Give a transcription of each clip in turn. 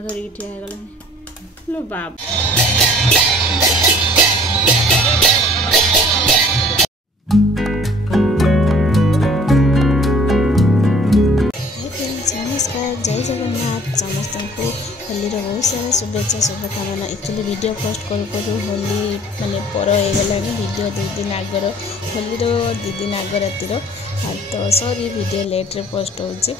चकमा धरिकी ठिया हो गला लो बाप नमस्कार जय जगन्नाथ समस्त को होली बहुत सारा शुभेच्छा शुभकामना। एक्चुअली वीडियो पोस्ट करू करू होली माने पर हो गला वीडियो 2 दिन आगर होली 2 दिन आग रातिर तो सॉरी वीडियो लेट रे पोस्ट होची।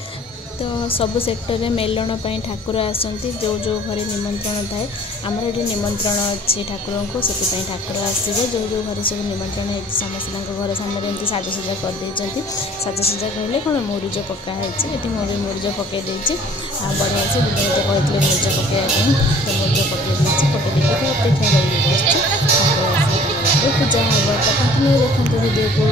तो सब सेक्टर में मेलण ठाकुर आसती जो जो घरे निमंत्रण थाए आमर ये निमंत्रण अच्छी ठाकुर को से ठाकुर आसवे जो जो घर सब निमंत्रण है समस्त घर सामने एमती साजसजा करदे साजसजा कहले कौन मुरुज पकाई ये मुरुज पकई देती बढ़िया से बुढ़े मत कहते मुरुज पकड़ा तो मुरुज पकई अपेक्षा कर पूजा हम तो कंटिन्यू देखते वीडियो को।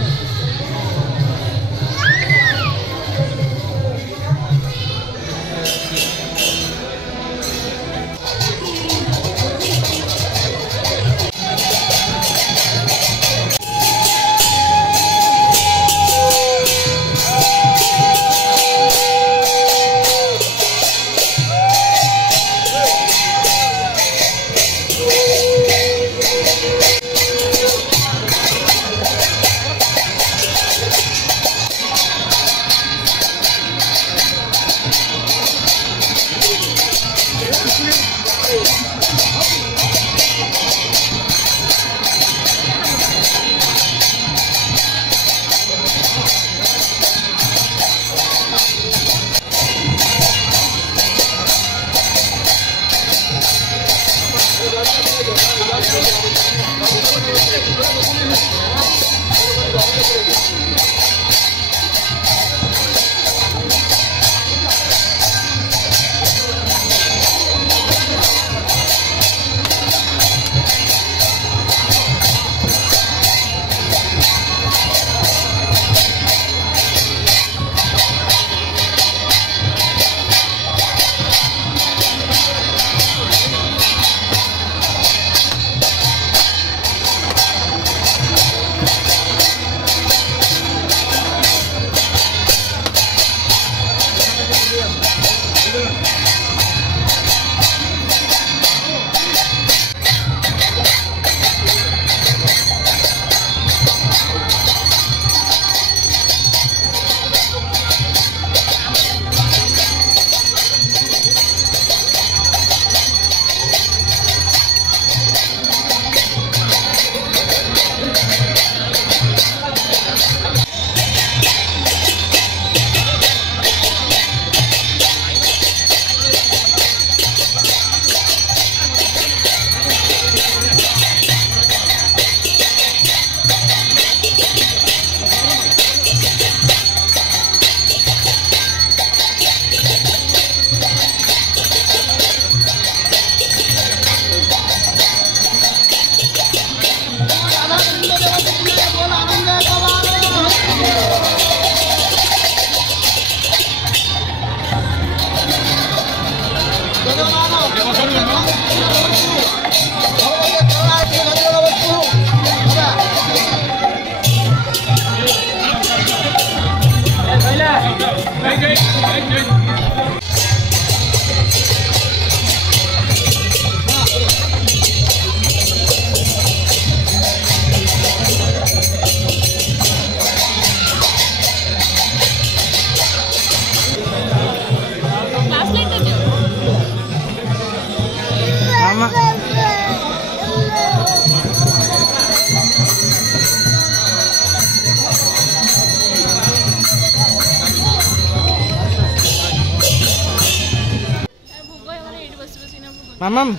मामम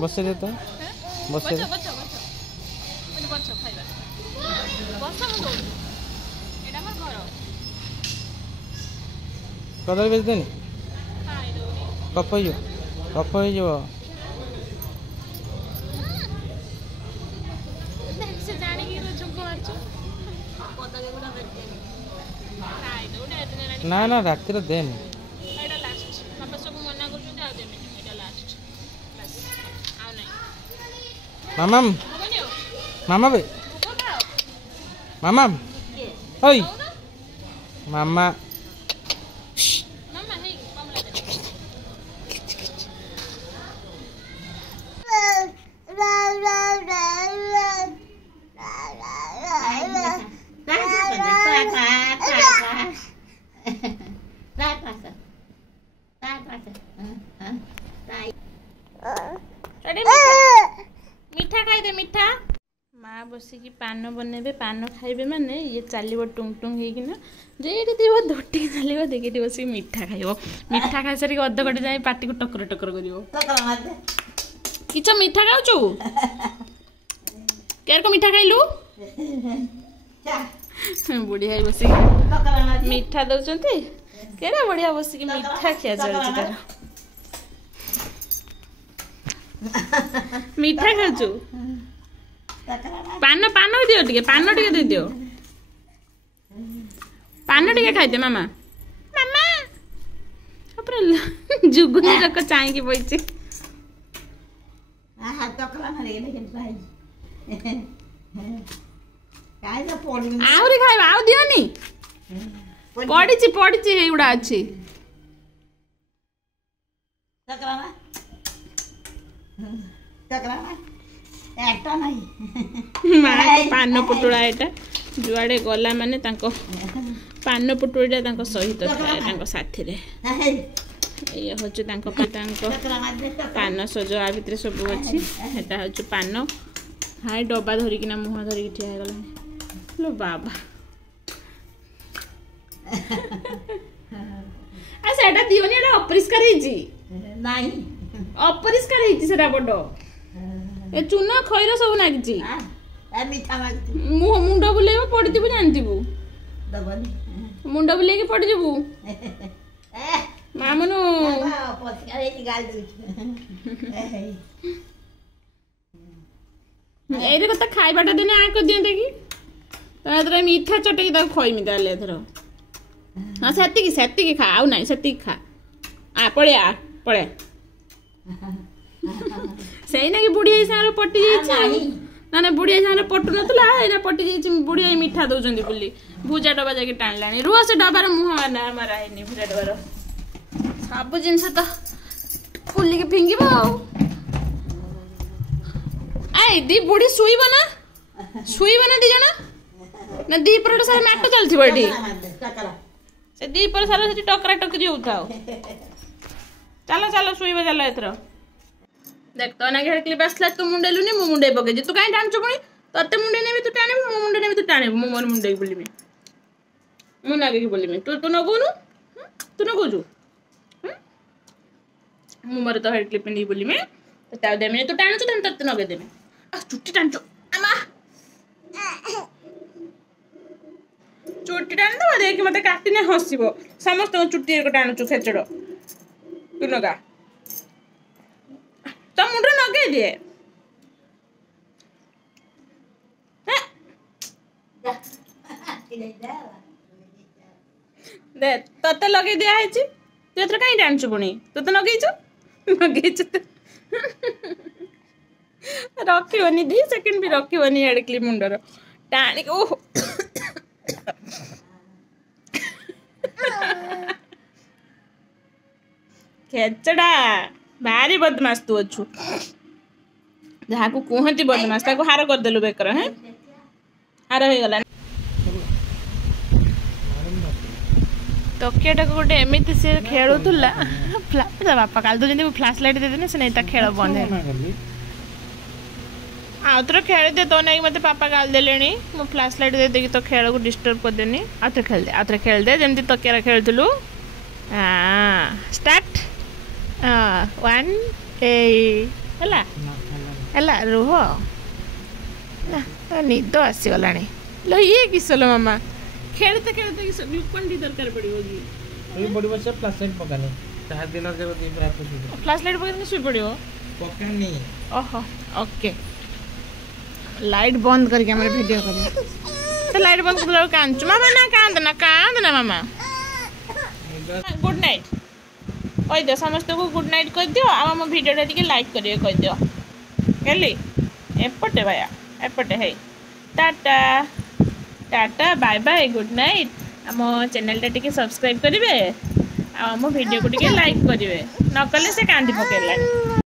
बसे दे तो बसे दे कदर बेच देनी कप हो जो ना ना रातिर देनी मामम मामा बे मामम ओय मामा मिठा खाइदे मिठा माँ बसिकी पान बनेबे पान खाइबे माने ये चलो टुंग टुंग होना जेठी थी धोटी चलो देखिए बस मिठा खाइब मिठा खाई सारी अध घंटे जाए पार्टी को टकर टकर कर किच मिठा खाऊ केर को मिठा खाइलु बुढ़िया बस मिठा दौरान केड़ा बढ़िया बसिक मिठा खिया चलती तार मिठा खाचु पान पान दियो टिके पान टिके दे दियो पान टिके खाइदे मामा मामा अपरे जुगुनी जक चाहि की बइची आउरी खाइबा आउ दियोनी पड़ीची पड़ीची हेउडा अछि पान पुटुड़ा एटा जुआड़े गला माने तांको पान पुटुड़ा तांको सहित थाए तांको साथी रे ये होछु तांको पान सजो आ भितरे सब अछि एटा होछु पान हाय डब्बा धरि किना मुह धरि ठिया गला लो बाबा आ सेटा दियोनी एटा अपरिष्कार हेजी नाही अपरिष्कार हेजी सेटा बडो ए चूना खैर सब नागिची ए मीठा मागती मुंड बुलेबो पड़िदिबु जानतिबु दबनी मुंड बुले के पड़िदिबु मामनु पसिका हेजी गाल दउ एरे कत खाइबाटा देने आ को दियो देखि तादरा मीठा चटकी दा खइमी दाले थरो हां सेती की खा आउ नाही सेती खा आ पळे सही ना कि बुढ़िया सारे पट्टी जाइए ना बुढ़िया सारे पटु नथला एना पट्टी जाइए बुढ़िया मिठा दउचंदी बुली भुजा डबा जाके टाणलानी रुह से डबार मुह ना मारा हैनी भुजा डबार सब जिनस तो खोली के फिंगिबो आई दी बुढ़ी सुईबो ना दी जना ना दी पर सारे मैट चलथि बडी से दी पर सारे से टकरा टकरी होताओ चलो सुईबो चलो एथरो देख तो ना घेर क्लिप आसला तू मुंडे लुनी मु मुंडे पके तू काई टाणछु पुनी तते मुंडे नेबी तू टाणे मु मुंडे नेबी तू टाणे मु मोर मुंडे बोलिबी मु नागे की बोलिबी तू नगोनु तू नगोजु मु मोर तो हेड क्लिप नहीं बोलिबी तो ता दे में तू टाणछु तन तते नगे देबी आ चुट्टी टाणछु अमा चुट्टी टाण दो देख मते काटिने हसिबो समस्त चुट्टी को टाणछु खेचड़ो तू नगा तो मुंडे नगे दे दे तते लगे दिया है तू एथर काई डांस पुणी तते नगेइछु रखिबनी 2 सेकंड भी रखिबनी एड क्लिप मुंडर टाणी ओ खेचड़ा भारी बदमाश तू अच्छु जहाँ को कहती बदमाश ताको हार कर देलु बेकर हैं हार हो गला तकियाटा को गोटे एमिति से खेलुला बापा काल तो जब फ्लाश लाइट दे देने से नहीं ता खेल बंद है आउतर खेल दे तो नहीं मते पापा गाल देलेनी मो फ्लाश लाइट दे देकी तो खेल को डिस्टर्ब कर देनी आउतर खेल दे जंती तकिया खेलुलु हां स्टार्ट 1 ए हला रुह ना निद आसी गलानी लो ये किसलो मामा खेलते खेलते कि ग्लूकोन डी दरकार पड़िबोगी ए बड़ी बच्चा फ्लैश लाइट पकाने 4 दिन जब दिन रात को फ्लैश लाइट पकाने सुई पड़िबो पकानी ओहो ओके लाइट बंद करके हमरे वीडियो करिए तो लाइट बंद कर कांचू मामा ना कांद ना मामा गुड नाइट कह दियो समस्त को गुड नाइट कह दियो आ हम वीडियो टिके लाइक करिए कह दियो गेली एपटे भाया एपटे है tata tata bye bye good night आम चैनल टिके सब्सक्राइब करेंगे आम वीडियो को टिके लाइक करेंगे न कले से कांदी पकेला।